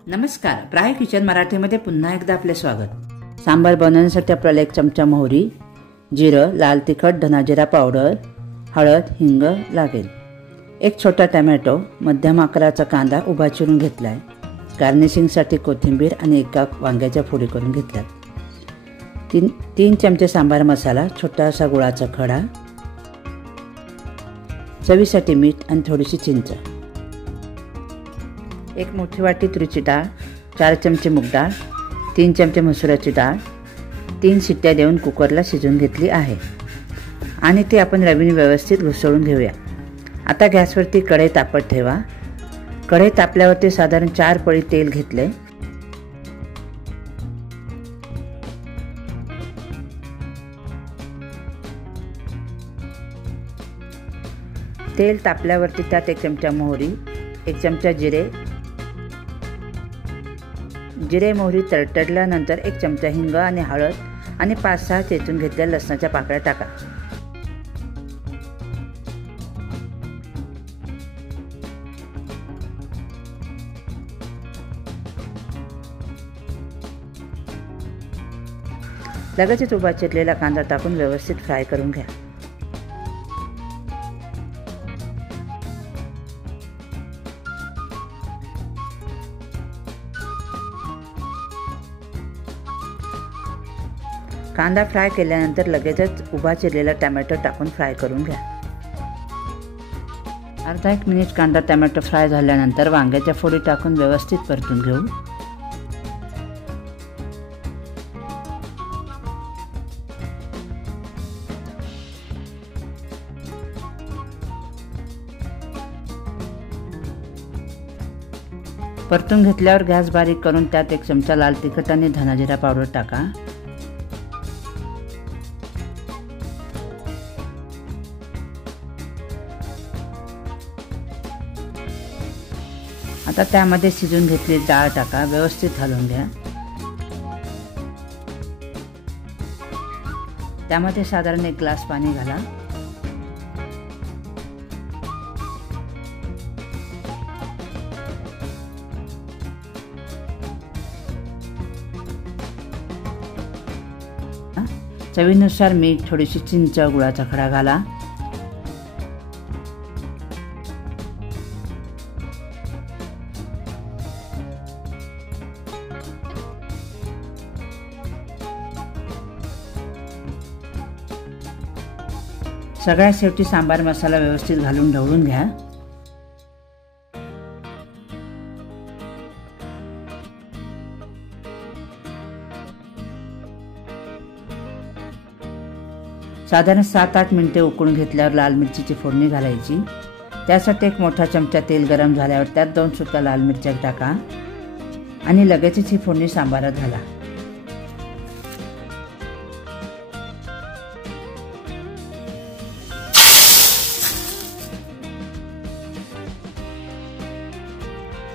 नमस्कार, प्राय किचन मराठीमध्ये पुन्हा एकदा आपले स्वागत। सांबार बनवण्यासाठी आपल्याला 1 चमचा मोहरी, जिरं, लाल तिखट, धनाजिरा पावडर, हळद, हिंग लागेल। 1 छोटा टोमॅटो, मध्यम आकाराचा कांदा उभा चिरून घेतलाय। गार्निशिंगसाठी कोथिंबीर आणि 1 कप वांग्याच्या फोडी करून घेतल्यात। 3 चमचे सांबार मसाला, छोटासा गुळाचा खडा, चवीसाठी मीठ आणि थोडीशी चिंच। 1 मोठी वाटी तुरीची डाळ, 4 चमचे मूग डाळ, 3 चमचे मसुराची डाळ, 3 शिट्ट्या देऊन कुकरला शिजवून घेतली आहे आणि ती आपण रवीने व्यवस्थित घुसळून घेऊया। आता गॅसवरती कढई तापत ठेवा। कढई तापल्यावरती साधारण 4 पळी तेल घेतले। तेल तापल्यावरती त्यात 1 चमचा मोहरी, 1 चमचा जिरे मोहरी तडतडल्यानंतर 1 चमचा हिंग आणि हळद आणि 5-6 चेचून घेतलेल्या लसणाच्या पाकळ्या टाका। लगेचच उभा चिरलेला कांदा टाकून व्यवस्थित फ्राय करून घ्या। कांदा फ्राय केल्यानंतर लगेचच उभा चिरलेला टोमॅटो टाकून फ्राय करून घ्या। अर्धा 1 मिनिट कांदा टोमॅटो फ्राय झाल्यानंतर वांग्याच्या फोडी टाकून व्यवस्थित परतून घेऊ। परतून घेतल्यावर गॅस बारीक करून त्यात 1 चमचा लाल तिखट आणि धनाजिरा पावडर टाका। आता त्यामध्ये शिजून घेतलेली डाळ टाका, व्यवस्थित हलवून घ्या। त्यामध्ये साधारण 1 ग्लास पाणी घाला। चवीनुसार मीठ, थोडीशी चिंच, गुळाचा खडा घाला। सगळ्यात शेवटी सांबार मसाला व्यवस्थित घालून ढवळून घ्या। साधारण 7-8 मिनिटे उकळून घेतल्यावर लाल मिरचीची फोडणी घालायची। त्यासाठी 1 मोठा चमचा तेल गरम झाल्यावर त्यात 2 सुक्या लाल मिरच्या टाका आणि लगेचच ही फोडणी सांबारात घाला।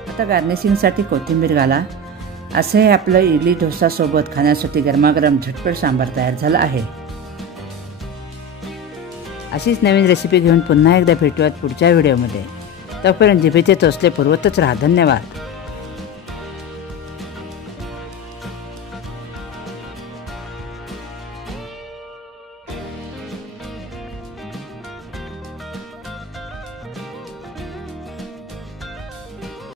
आता गार्निशिंगसाठी कोथिंबीर घाला। असे हे आपलं इडली डोसा सोबत खाण्यासाठी गरमागरम झटपट सांबार तयार झाला आहे। अशीच नवीन रेसिपी घेऊन पुन्हा एकदा भेटूयात पुढच्या व्हिडिओमध्ये। तोपर्यंत जिभेचे चोचले पुरवतच राहा। धन्यवाद।